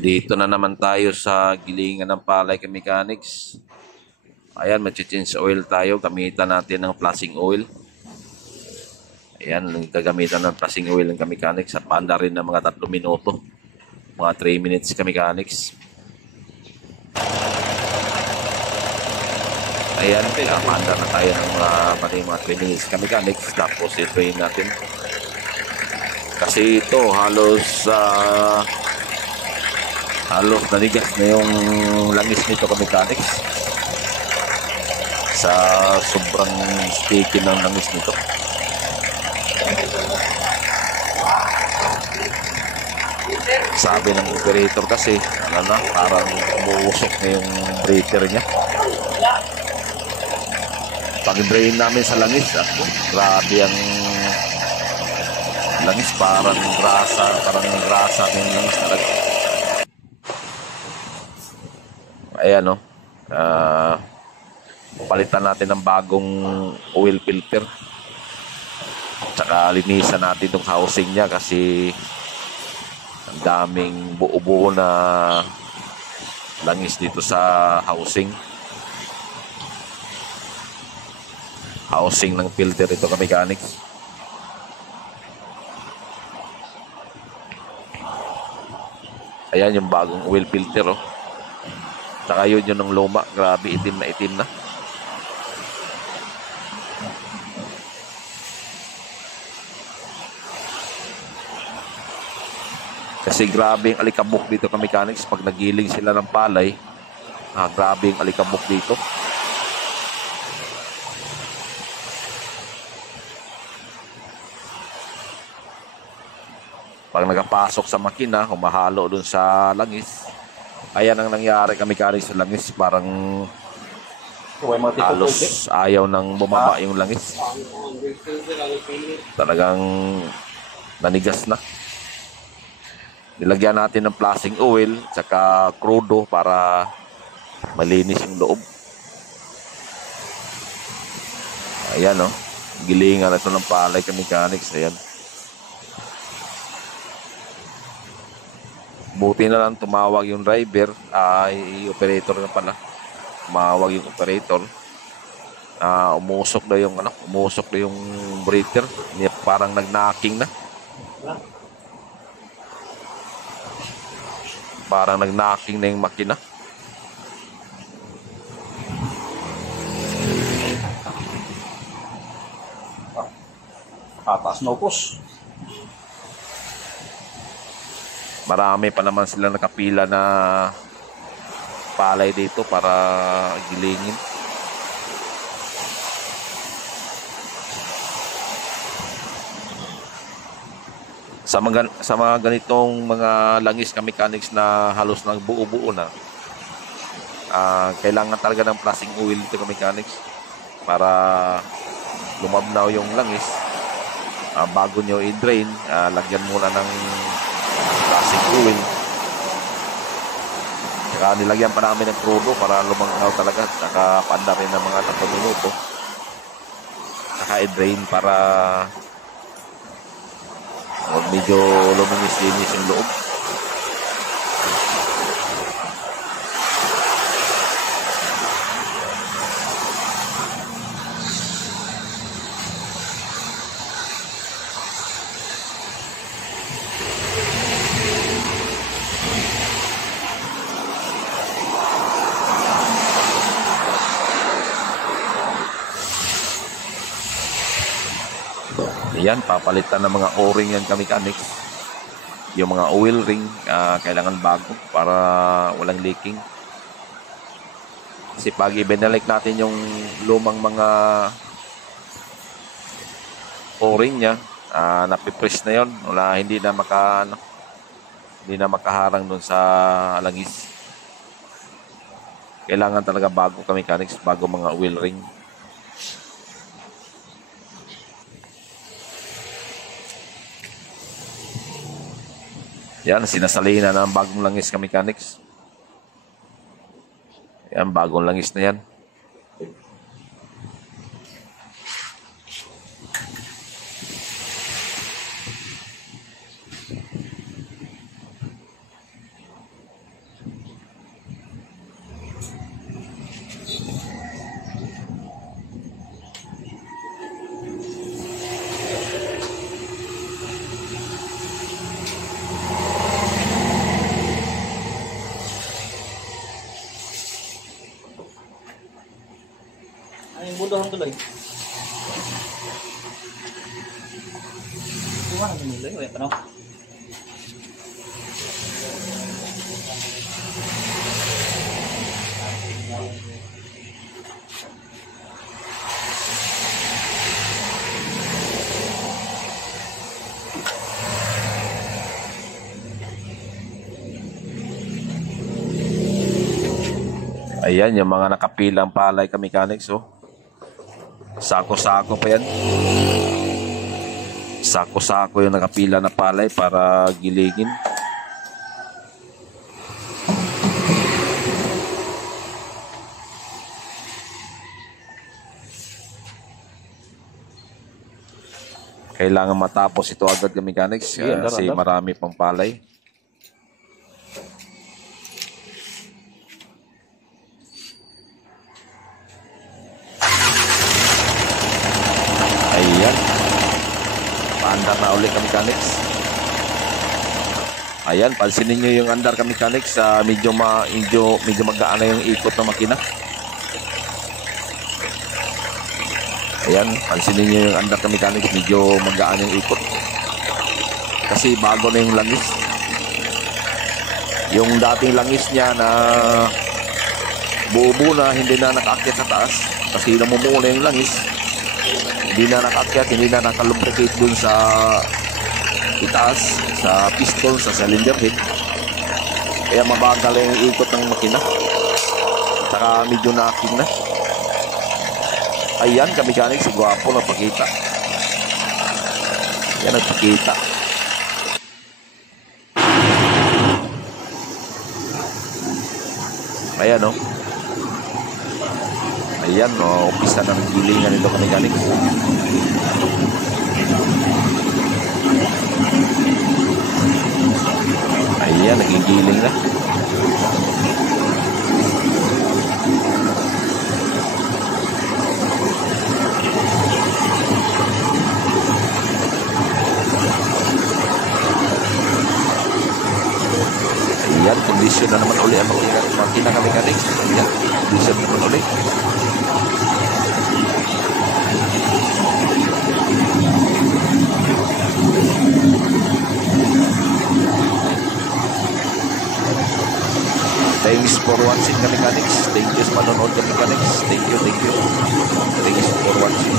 Dito na naman tayo sa gilingan ng palay mechanics. Ayan, mag-change oil tayo. Gamitan natin ng flashing oil. Ayan, gagamitan ng flashing oil ng mechanics sa panda rin ng mga 3 minuto. Mga 3 minutes mechanics. Ayan, panda na tayo ng mga 3 minutes mechanics. Tapos i-drain natin. Kasi ito halos nanigas na yung langis nito mechanics sa sobrang sticky ng langis nito. Sabi ng operator kasi parang umuusok na yung breather niya. Pag-drain namin sa langis, grabe ang langis, parang grasa ng langis talaga. Ayan, palitan natin ng bagong oil filter. Tsaka linisan natin itong housing niya kasi ang daming buo-buo na langis dito sa housing ng filter ito mechanics. Ayan yung bagong oil filter, Tsaka yun ng luma, grabe itim na. Kasi grabe yung alikabok dito mechanics pag nagiling sila ng palay. Grabe yung alikabok dito. Pag nakapasok sa makina, humahalo dun sa langis. Ayan ang nangyari mechanics sa langis. Parang halos ayaw nang bumaba yung langis. Talagang nanigas na. Nilagyan natin ng flashing oil tsaka crudo para malinis yung loob. Ayan, gilingan ito ng palay mechanics. Ayan. Buti na lang tumawag yung driver, operator na pala. Tumawag yung operator. Umusok na yung breather. Parang nag-knocking na. Parang nag-knocking na yung makina. Atas na upos. Marami pa naman sila nakapila na palay dito para gilingin. Sa mga ganitong mga langis mechanics na halos nang buo-buo na, kailangan talaga ng flashing oil dito mechanics para lumabnaw yung langis. Bago nyo i-drain, lagyan muna ng flashing oil. Saka nilagyan pa namin ng crudo para lumangkaw talaga. Saka paanda rin ng mga 3 minuto. Saka i-drain para medyo luminis-linis yung loob. Yan, papalitan ng mga o-ring yan mechanics. Yung mga oil ring, kailangan bago para walang leaking. Kasi pag i-benelec natin yung lumang mga o-ring niya, napipress na yon. Hindi na makaharang dun sa langis. Kailangan talaga bago mechanics, bago mga oil ring. Yan, sinasalina ng bagong langis mechanics. Yan, bagong langis na yan. pundohan tuloy. Kuha na tuloy. Wala pa no? Ayan, yung mga nakapilang palay ka mechanics, oh. Sako-sako pa yan. Sako-sako yung nakapila na palay para giligin. Kailangan matapos ito agad ka mechanics kasi marami pang palay. Ayan. Paandar na ulit ka mechanics. Ayan, pansinin nyo yung andar ka mechanics. Medyo magaan na yung ikot ng makina. Ayan, pansinin nyo yung andar ka mechanics. Medyo magaan yung ikot. Kasi bago na yung langis. Yung dating langis niya na buo na, hindi na nakaakyat sa taas. Kasi namumuo na yung langis. Hindi na nakakyat, hindi na nakalubricate dun sa itaas, sa piston, sa cylinder head. Kaya mabagal yung ikot ng makina. Saka medyo naaking na. Ayan, ka-mechanics, si Guapo nagpakita. Ayan, nagpakita. Ayan, oh. Ayan, umpisa ng gilingan nito ka-mechanics. Ayan, nagigiling na. Ayan, kondisyon na naman ulit ang makina ka-mechanics. Ayan, kondisyon na naman ulit. Thanks for watching ka mechanics. Thank you sa panonood ka mechanics. Thank you. Thanks for watching.